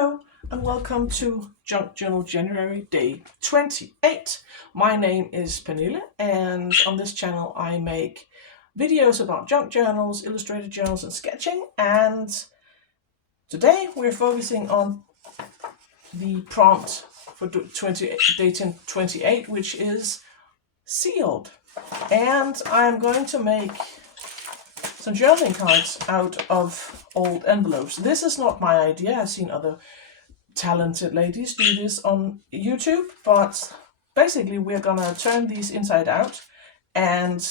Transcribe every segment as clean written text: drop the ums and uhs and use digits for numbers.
Hello and welcome to Junk Journal January day 28. My name is Pernille and on this channel I make videos about junk journals, illustrated journals and sketching, and today we're focusing on the prompt for day 28, which is sealed. And I'm going to make some journaling cards out of old envelopes. This is not my idea. I've seen other talented ladies do this on YouTube, but basically we're gonna turn these inside out and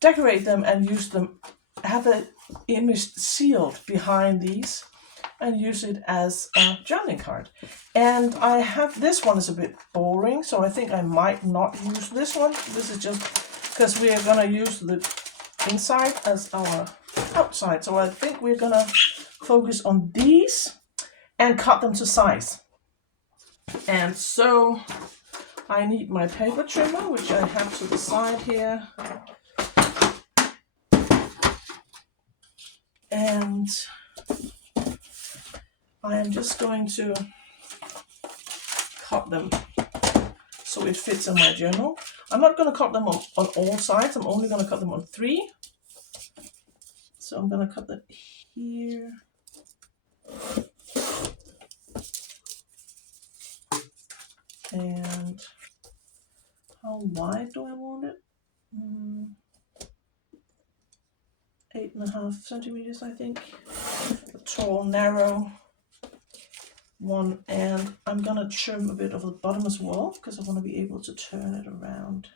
decorate them and use them, have the image sealed behind these and use it as a journaling card. And I have, this one is a bit boring, so I think I might not use this one. This is just because we are gonna use the inside as our outside. So I think we're gonna focus on these and cut them to size. And so I need my paper trimmer, which I have to the side here. And I am just going to cut them so it fits in my journal. I'm not going to cut them on all sides. I'm only going to cut them on 3. So I'm going to cut them here. And how wide do I want it? 8.5 centimeters, I think. A tall, narrow one. And I'm going to trim a bit of the bottom as well, because I want to be able to turn it around.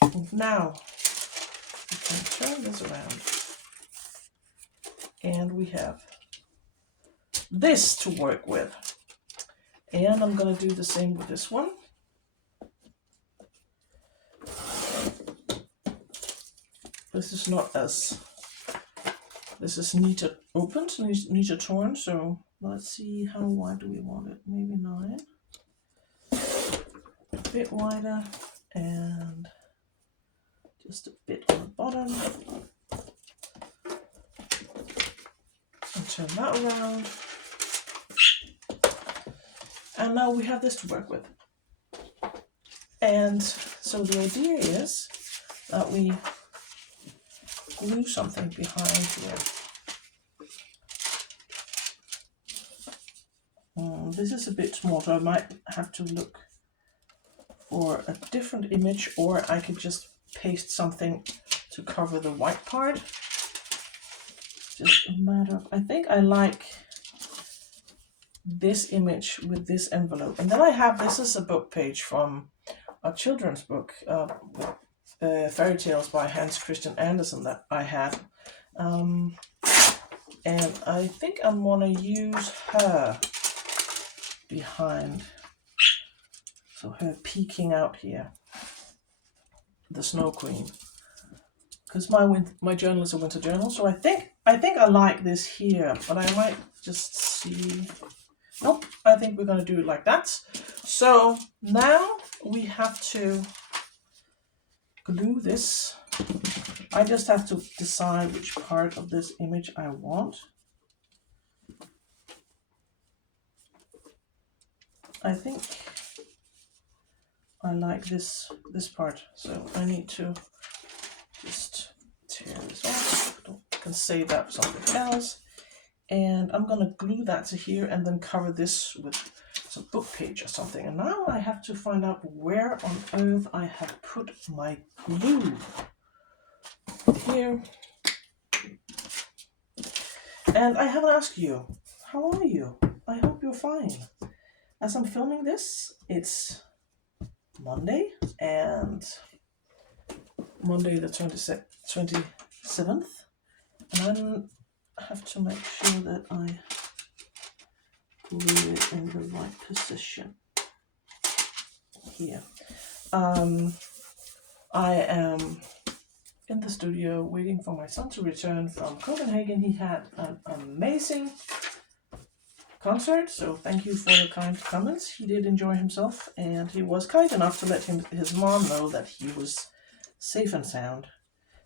And now, we can turn this around. And we have this to work with. And I'm going to do the same with this one. This is not as, this is neater opened, neater torn, so let's see, how wide do we want it? Maybe 9. A bit wider, and just a bit on the bottom. And turn that around. And now we have this to work with. And so the idea is that we glue something behind here. This is a bit small, so I might have to look for a different image, or I could just paste something to cover the white part. Just a matter of, I think I like this image with this envelope. And then I have, this is a book page from a children's book, Fairy Tales by Hans Christian Andersen that I had. And I think I'm gonna use her behind, so her peeking out here, the Snow Queen, because my journal is a winter journal. So I think I like this here, but I might just see. Nope, I think we're gonna do it like that. So now we have to glue this. I just have to decide which part of this image I want. I think I like this part, so I need to just tear this off. I can save that for something else. And I'm gonna glue that to here and then cover this with some book page or something. And now I have to find out where on earth I have put my glue. Here. And I haven't asked you, how are you? I hope you're fine. As I'm filming this, it's Monday, and Monday the 27th. And I have to make sure that I glue it in the right position here. I am in the studio waiting for my son to return from Copenhagen. He had an amazing concert, so thank you for the kind comments. He did enjoy himself, and he was kind enough to let his mom know that he was safe and sound.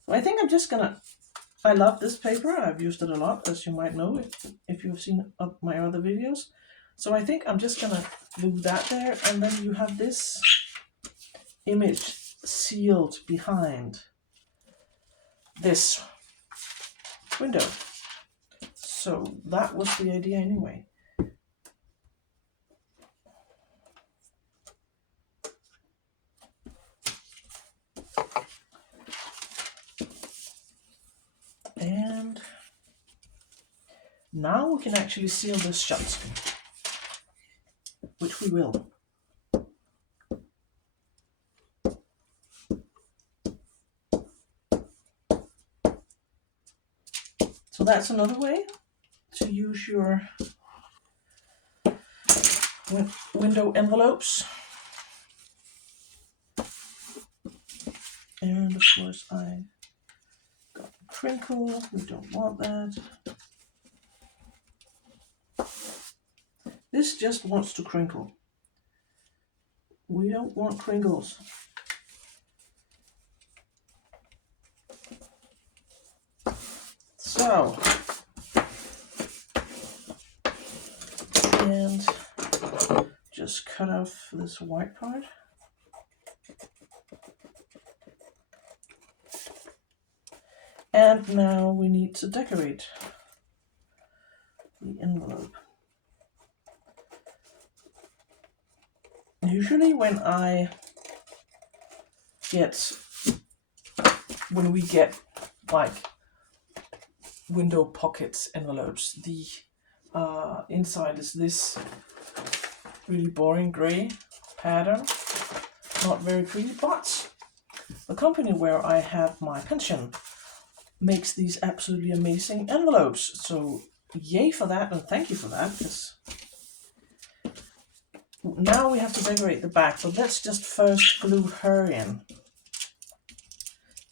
So I think I'm just gonna I love this paper. I've used it a lot, as you might know if you've seen my other videos. So I think I'm just gonna glue that there, and then you have this image sealed behind this window. So that was the idea anyway. And now we can actually seal this shut, which we will. So that's another way to use your window envelopes. And of course I got a crinkle, we don't want that. This just wants to crinkle. We don't want crinkles. So, and just cut off this white part. And now we need to decorate the envelope. Usually when we get like window pockets envelopes, the inside is this really boring gray pattern, not very pretty, but the company where I have my pension makes these absolutely amazing envelopes, so yay for that, and thank you for that, because now we have to decorate the back, but let's just first glue her in.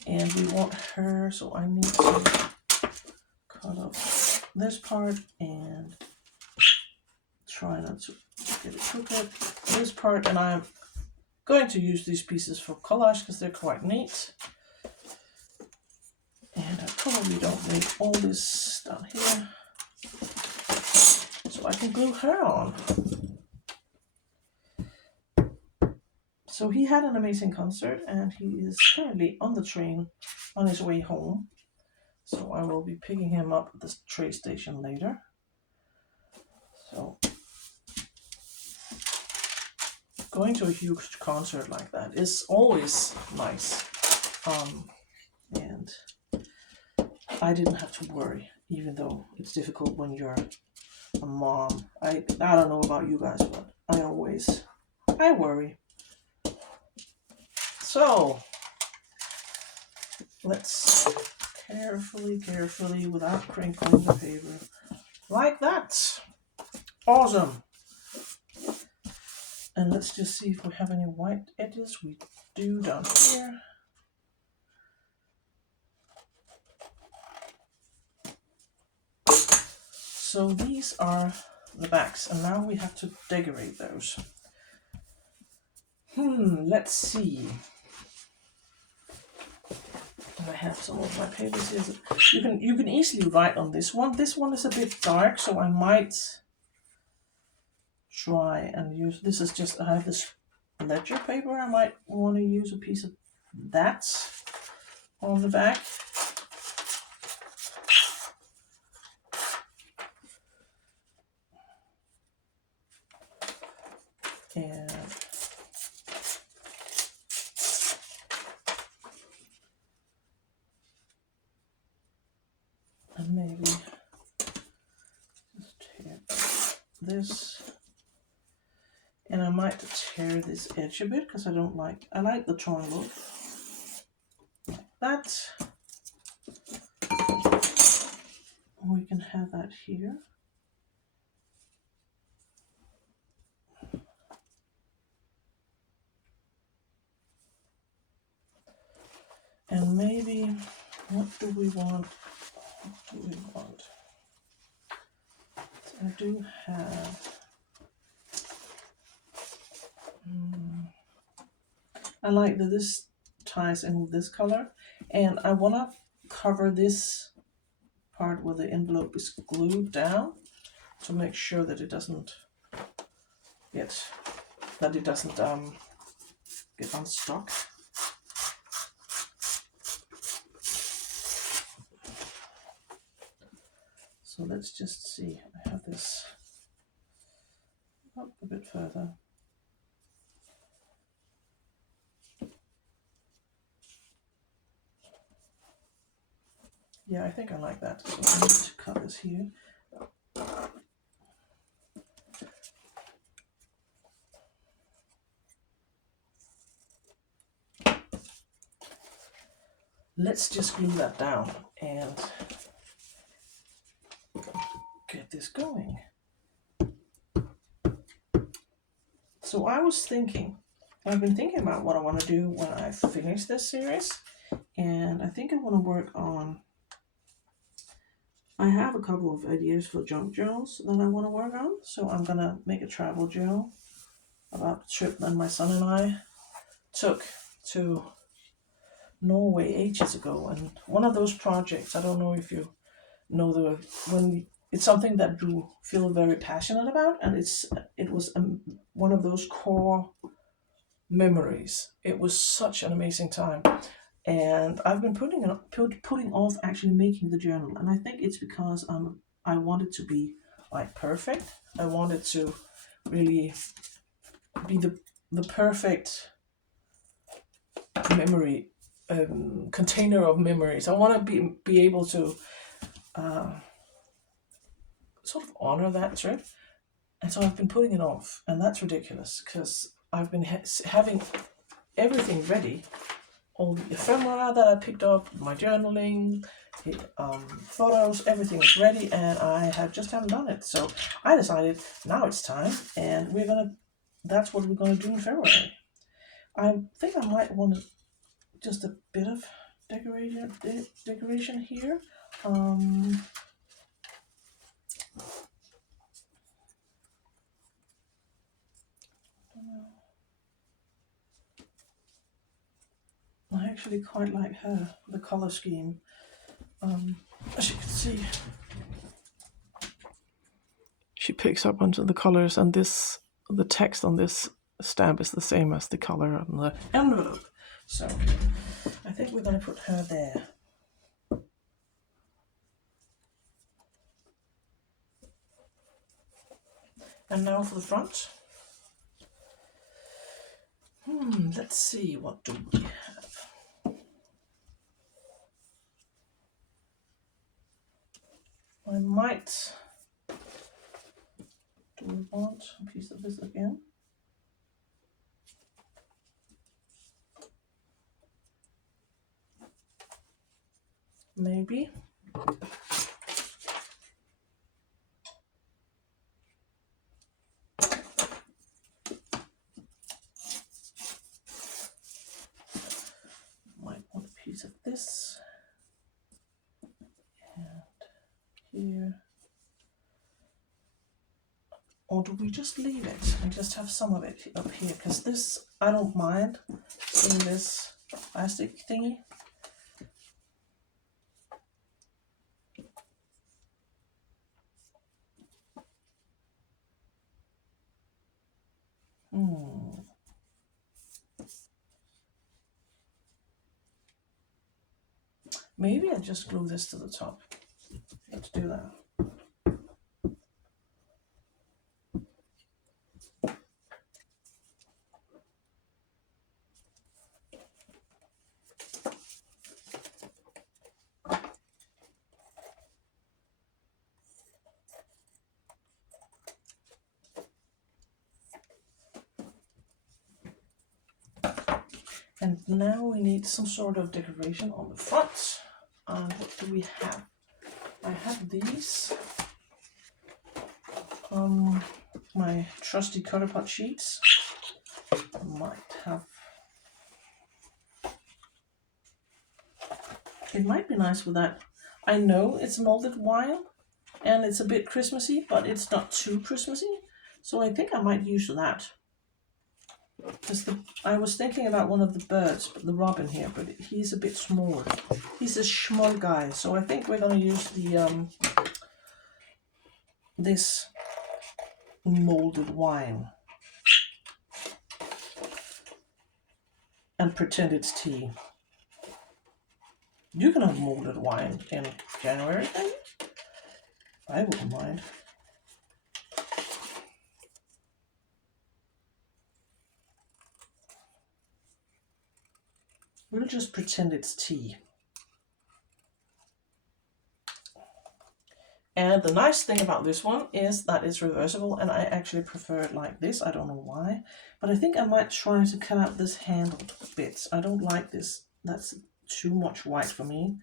And we want her, so I need to cut off this part and try not to get it crooked. This part, and I'm going to use these pieces for collage because they're quite neat. And I probably don't need all this down here, so I can glue her on. So he had an amazing concert, and he is currently on the train on his way home. So I will be picking him up at the train station later. So going to a huge concert like that is always nice. And I didn't have to worry, even though it's difficult when you're a mom. I don't know about you guys, but I worry. So let's carefully, without crinkling the paper, like that. Awesome. And let's just see if we have any white edges. We do down here. So these are the backs, and now we have to decorate those. Let's see. I have some of my papers here. You can easily write on this one. This one is a bit dark, so I might try and use. This is just, I have this ledger paper. I might want to use a piece of that on the back. And maybe just tear this, and I might tear this edge a bit because I like the torn look, like that. We can have that here. And maybe, what do we want? I do have, I like that this ties in with this color, and I want to cover this part where the envelope is glued down to make sure that it doesn't get unstuck. So let's just see. I have this up a bit further. Yeah, I think I like that. So I need to cut this here. Let's just glue that down and get this going. So I've been thinking about what I want to do when I finish this series, and I think I want to work on, I have a couple of ideas for junk journals that I want to work on. So I'm going to make a travel journal about the trip that my son and I took to Norway ages ago. And one of those projects, I don't know if you know, it's something that you feel very passionate about, and it was one of those core memories. It was such an amazing time, and I've been putting off actually making the journal, and I think it's because I wanted to be like perfect. I wanted to really be the perfect memory container of memories. I want to be able to sort of honor that trip, and so I've been putting it off, and that's ridiculous because I've been having everything ready, all the ephemera that I picked up, my journaling, photos, everything is ready, and I just haven't done it. So I decided now it's time, and that's what we're gonna do in February. I think I might want just a bit of decoration here. I actually quite like the color scheme. As you can see, she picks up onto the colors, and the text on this stamp is the same as the color on the envelope. So I think we're going to put her there. And now for the front. Let's see, what do we have? I might. Do we want a piece of this again? Maybe. Might want a piece of this. And here. Or do we just leave it and just have some of it up here? Because this, I don't mind seeing this plastic thingy. Maybe I just glue this to the top. Let's do that. And now we need some sort of decoration on the front. What do we have? I have these. My trusty Cutterpot sheets. I might have. It might be nice with that. I know it's molded wine and it's a bit Christmassy, but it's not too Christmassy. So I think I might use that. Because I was thinking about one of the birds, the robin here, but he's a bit smaller. He's a small guy, so I think we're going to use the this molded wine and pretend it's tea. You can have molded wine in January, I wouldn't mind. We'll just pretend it's tea. And the nice thing about this one is that it's reversible, and I actually prefer it like this. I don't know why, but I think I might try to cut out this handled bits. I don't like this. That's too much white for me.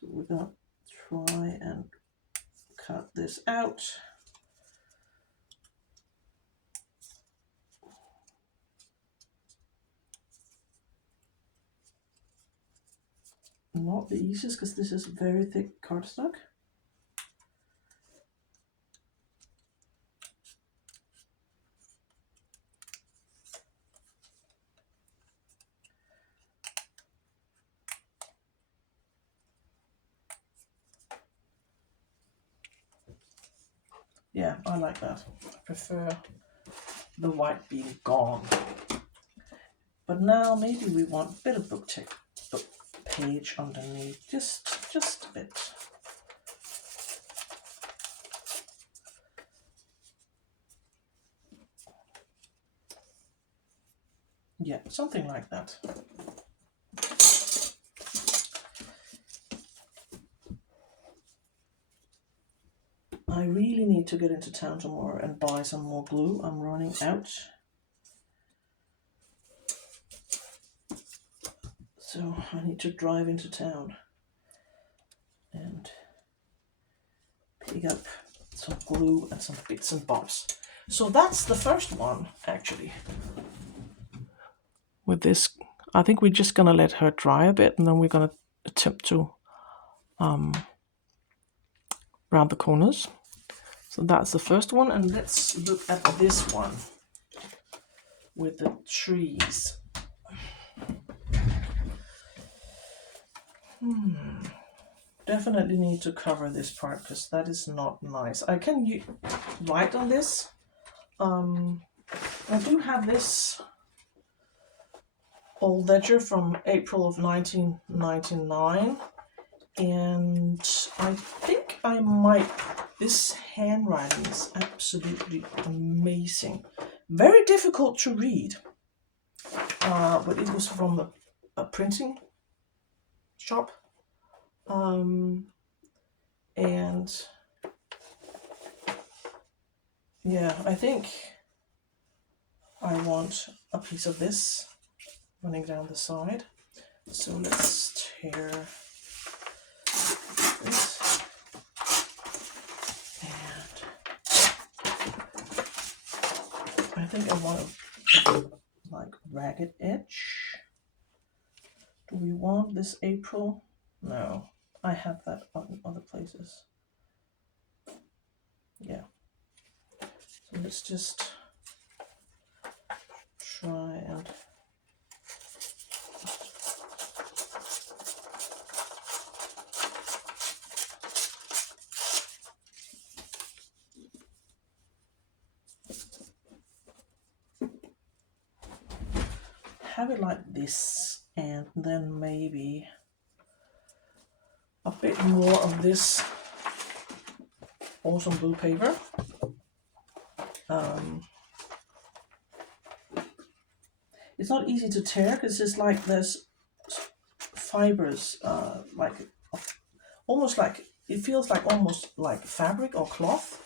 So we're gonna try and cut this out. Not the easiest because this is very thick cardstock. Yeah, I like that. I prefer the white being gone. But now maybe we want a bit of book page underneath, just a bit. Yeah, something like that. I really need to get into town tomorrow and buy some more glue. I'm running out. So I need to drive into town and pick up some glue and some bits and bobs. So that's the first one, actually. With this, I think we're just gonna let her dry a bit, and then we're gonna attempt to round the corners. So that's the first one, and let's look at this one with the trees. Definitely need to cover this part because that is not nice. I can write on this. I do have this old ledger from April of 1999, and I think I might. This handwriting is absolutely amazing. Very difficult to read, but it was from a printing shop. And yeah, I think I want a piece of this running down the side. So let's tear this. And I think I want a like ragged edge. Do we want this April? No, I have that on other places. Yeah. So let's just try and have it like this, and then maybe a bit more of this awesome blue paper. It's not easy to tear because it's like there's fibers, like almost like it feels like almost like fabric or cloth.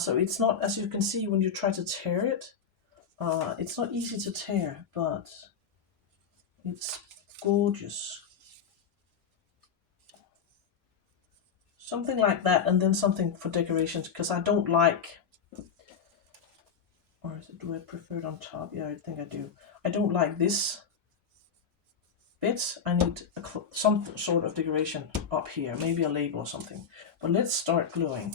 So it's not, as you can see when you try to tear it, it's not easy to tear, but it's gorgeous. Something like that, and then something for decorations, because I don't like, or is it, do I prefer it on top? Yeah, I think I do. I don't like this bit. I need some sort of decoration up here, maybe a label or something. But let's start gluing.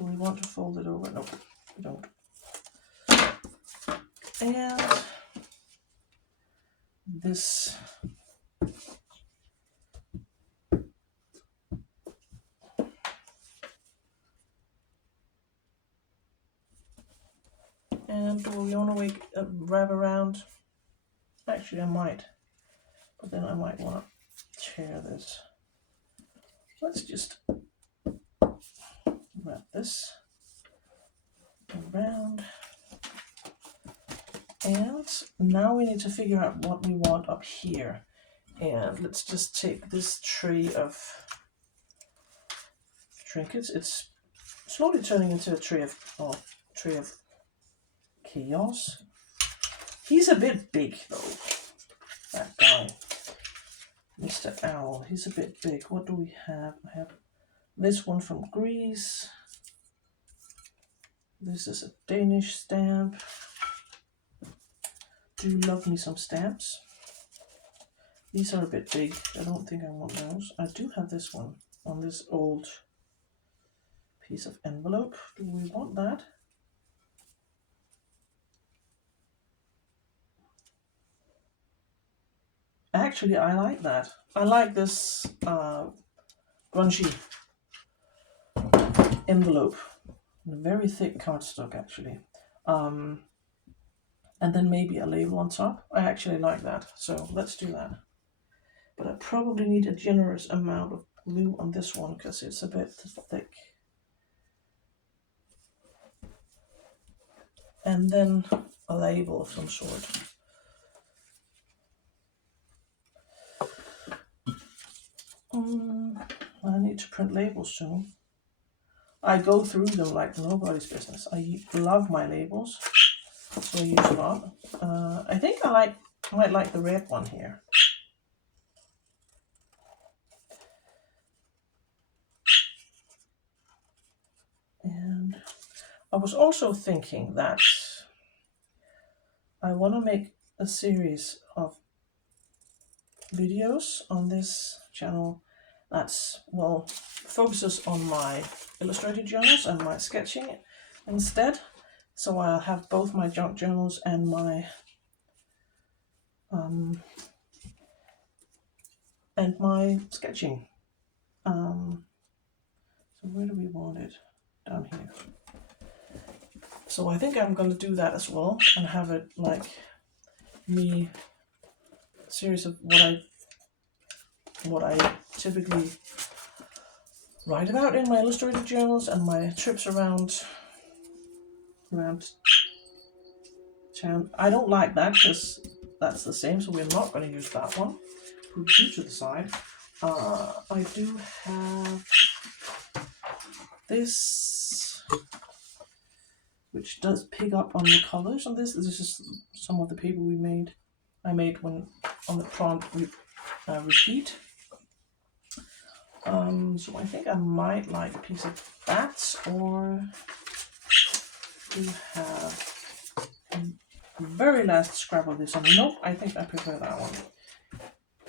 Do we want to fold it over? Nope, we don't. And this and do we want to wrap around? Actually, I might, but then I might want to tear this. Let's just wrap this around. And now we need to figure out what we want up here. And let's just take this tray of trinkets. It's slowly turning into a tray of chaos. He's a bit big though, that guy. Mr. Owl, he's a bit big. What do we have? I have this one from Greece. This is a Danish stamp. Do love me some stamps. These are a bit big. I don't think I want those. I do have this one on this old piece of envelope. Do we want that? Actually, I like that. I like this grungy envelope. Very thick cardstock, actually. And then maybe a label on top. I actually like that, so let's do that. But I probably need a generous amount of glue on this one because it's a bit thick. And then a label of some sort. I need to print labels soon. I go through them like nobody's business. I love my labels, so I use a lot. I think I might like the red one here. And I was also thinking that I want to make a series of videos on this channel that's, well, focuses on my illustrated journals and my sketching instead. So I'll have both my junk journals and my sketching. So where do we want it? Down here. So I think I'm going to do that as well and have it like me series of what I typically write about in my illustrated journals and my trips around town. I don't like that because that's the same, so we're not going to use that one. Put you to the side. I do have this, which does pick up on the colors on this. This is just some of the paper I made when on the prompt repeat. So I think I might like a piece of that, or we have a very last scrap of this one. Nope, I think I prefer that one.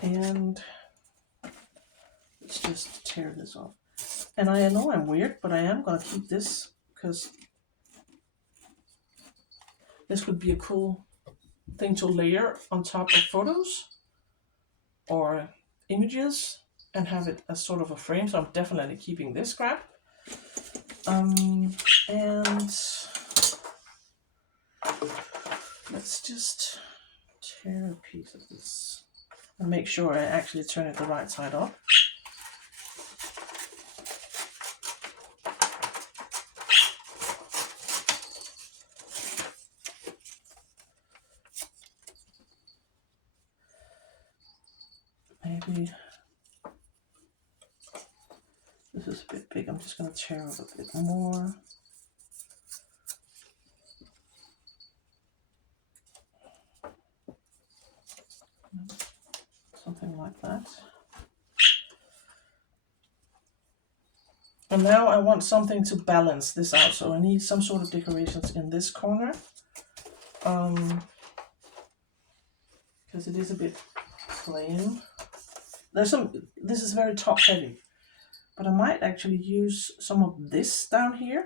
And let's just tear this off. And I know I'm weird, but I am going to keep this because this would be a cool thing to layer on top of photos or images and have it as sort of a frame. So I'm definitely keeping this scrap. And let's just tear a piece of this and make sure I actually turn it the right side up. Maybe this is a bit big. I'm just going to tear it a bit more. Something like that. And now I want something to balance this out. So I need some sort of decorations in this corner. Because it is a bit plain. This is very top heavy. But I might actually use some of this down here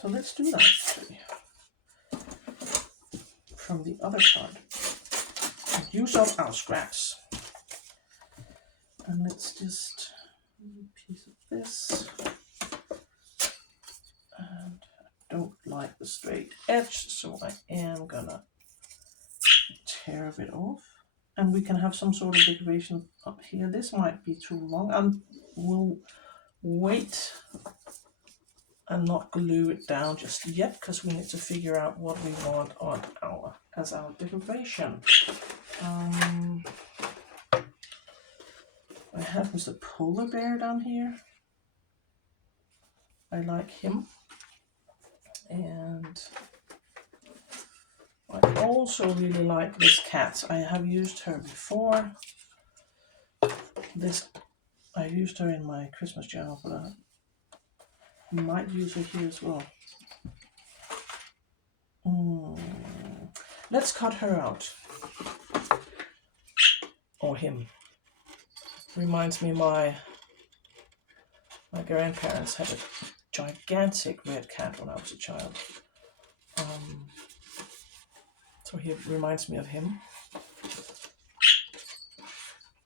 So let's do that actually. From the other card. And use up our scraps. And let's just a piece of this. And I don't like the straight edge, so I am gonna tear a bit off. And we can have some sort of decoration up here. This might be too long. We'll wait and not glue it down just yet, because we need to figure out what we want on as our decoration. I have Mr. Polar Bear down here. I like him. And I also really like this cat. I have used her before. I used her in my Christmas journal, but I might use her here as well. Let's cut her out. Or him. Reminds me my grandparents had a gigantic red cat when I was a child. So he reminds me of him.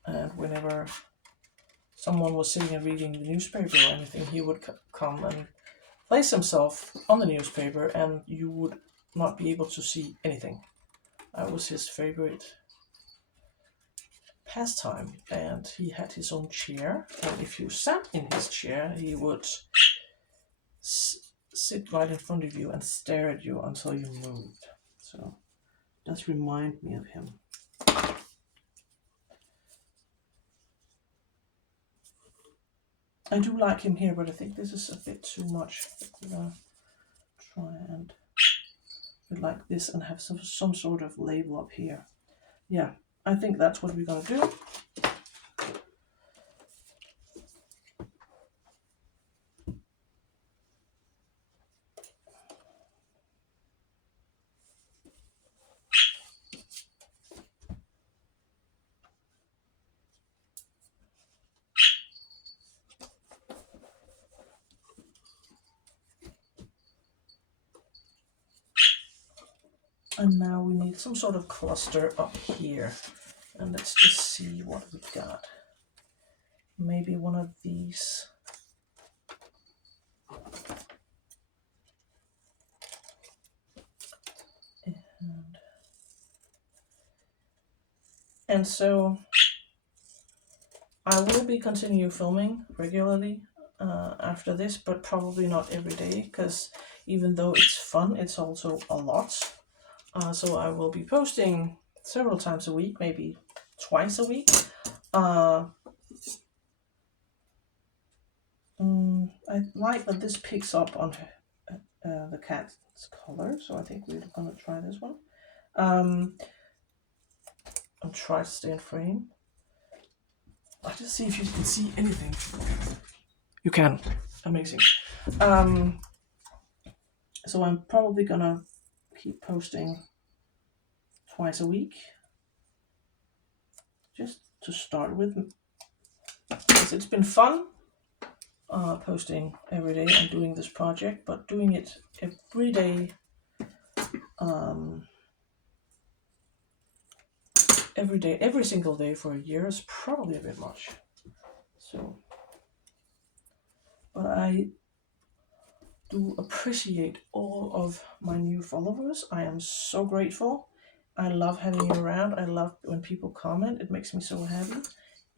And whenever someone was sitting and reading the newspaper or anything, he would come and place himself on the newspaper, and you would not be able to see anything. That was his favorite pastime, and he had his own chair, and if you sat in his chair, he would sit right in front of you and stare at you until you moved. So it does remind me of him. I do like him here, but I think this is a bit too much. I'm gonna try and do it like this and have some sort of label up here. Yeah, I think that's what we're gonna do. And now we need some sort of cluster up here. And let's just see what we got. Maybe one of these. And so I will be continue filming regularly after this, but probably not every day, because even though it's fun, it's also a lot. So I will be posting several times a week, maybe twice a week. I like that this picks up on the cat's color, so I think we're gonna try this one. I'll try to stay in frame. I'll just see if you can see anything. You can. Amazing. So I'm probably gonna keep posting twice a week, just to start with, because it's been fun posting every day and doing this project, but doing it every day, every single day for a year is probably a bit much. So, but I do appreciate all of my new followers. I am so grateful. I love having you around. I love when people comment. It makes me so happy.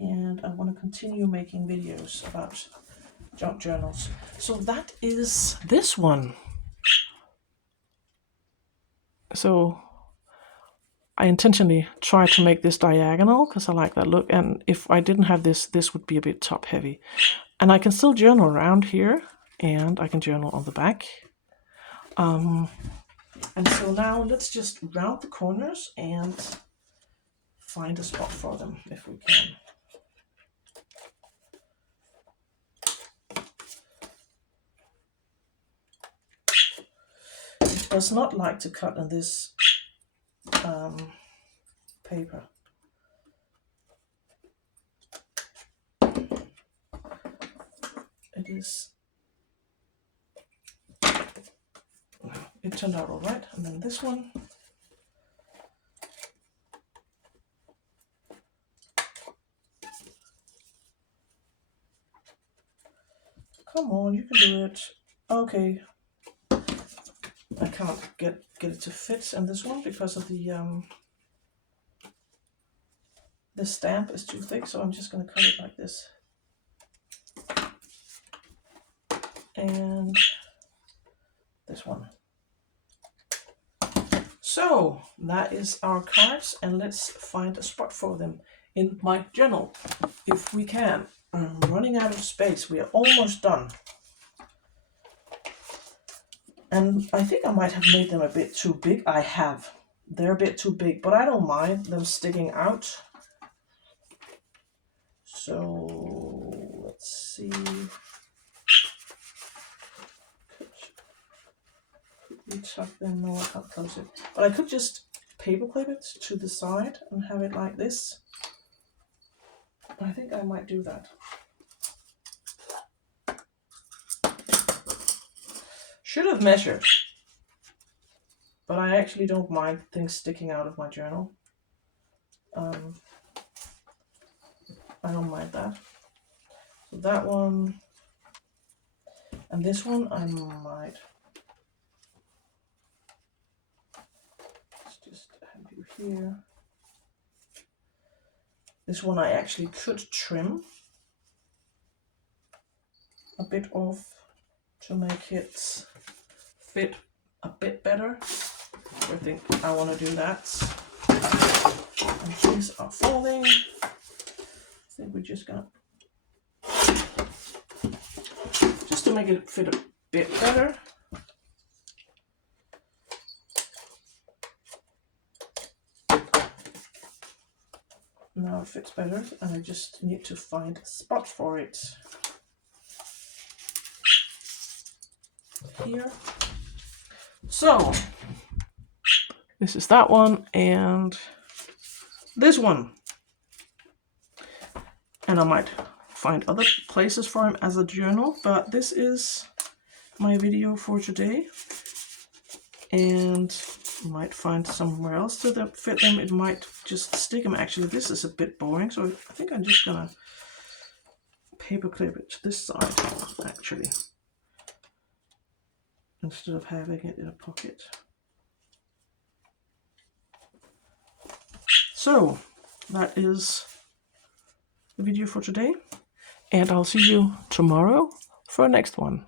And I want to continue making videos about junk journals. So that is this one. So I intentionally tried to make this diagonal because I like that look. And if I didn't have this, this would be a bit top heavy. And I can still journal around here, and I can journal on the back. And so now let's just round the corners and find a spot for them if we can. It does not like to cut in this paper. It is it turned out all right. And then this one. Come on, you can do it. Okay. I can't get it to fit in this one because of the stamp is too thick, so I'm just going to cut it like this. And this one. So that is our cards, and let's find a spot for them in my journal if we can. I'm running out of space. We are almost done. And I think I might have made them a bit too big. I have. They're a bit too big, but I don't mind them sticking out. So let's see. Could we tuck them? No, I can't close it. But I could just paperclip it to the side and have it like this. I think I might do that. Should have measured, but I actually don't mind things sticking out of my journal. I don't mind that. So that one, and this one I might. Let's just have you here. This one I actually could trim a bit off to make it fit a bit better. I think I want to do that. And these are falling. I think we're just gonna, just to make it fit a bit better. Now it fits better, and I just need to find a spot for it. Here. So this is that one and this one. And I might find other places for him as a journal, but this is my video for today. And I might find somewhere else to fit them. It might just stick them. Actually, this is a bit boring, so I think I'm just gonna paperclip it to this side, actually, instead of having it in a pocket. So that is the video for today, and I'll see you tomorrow for the next one.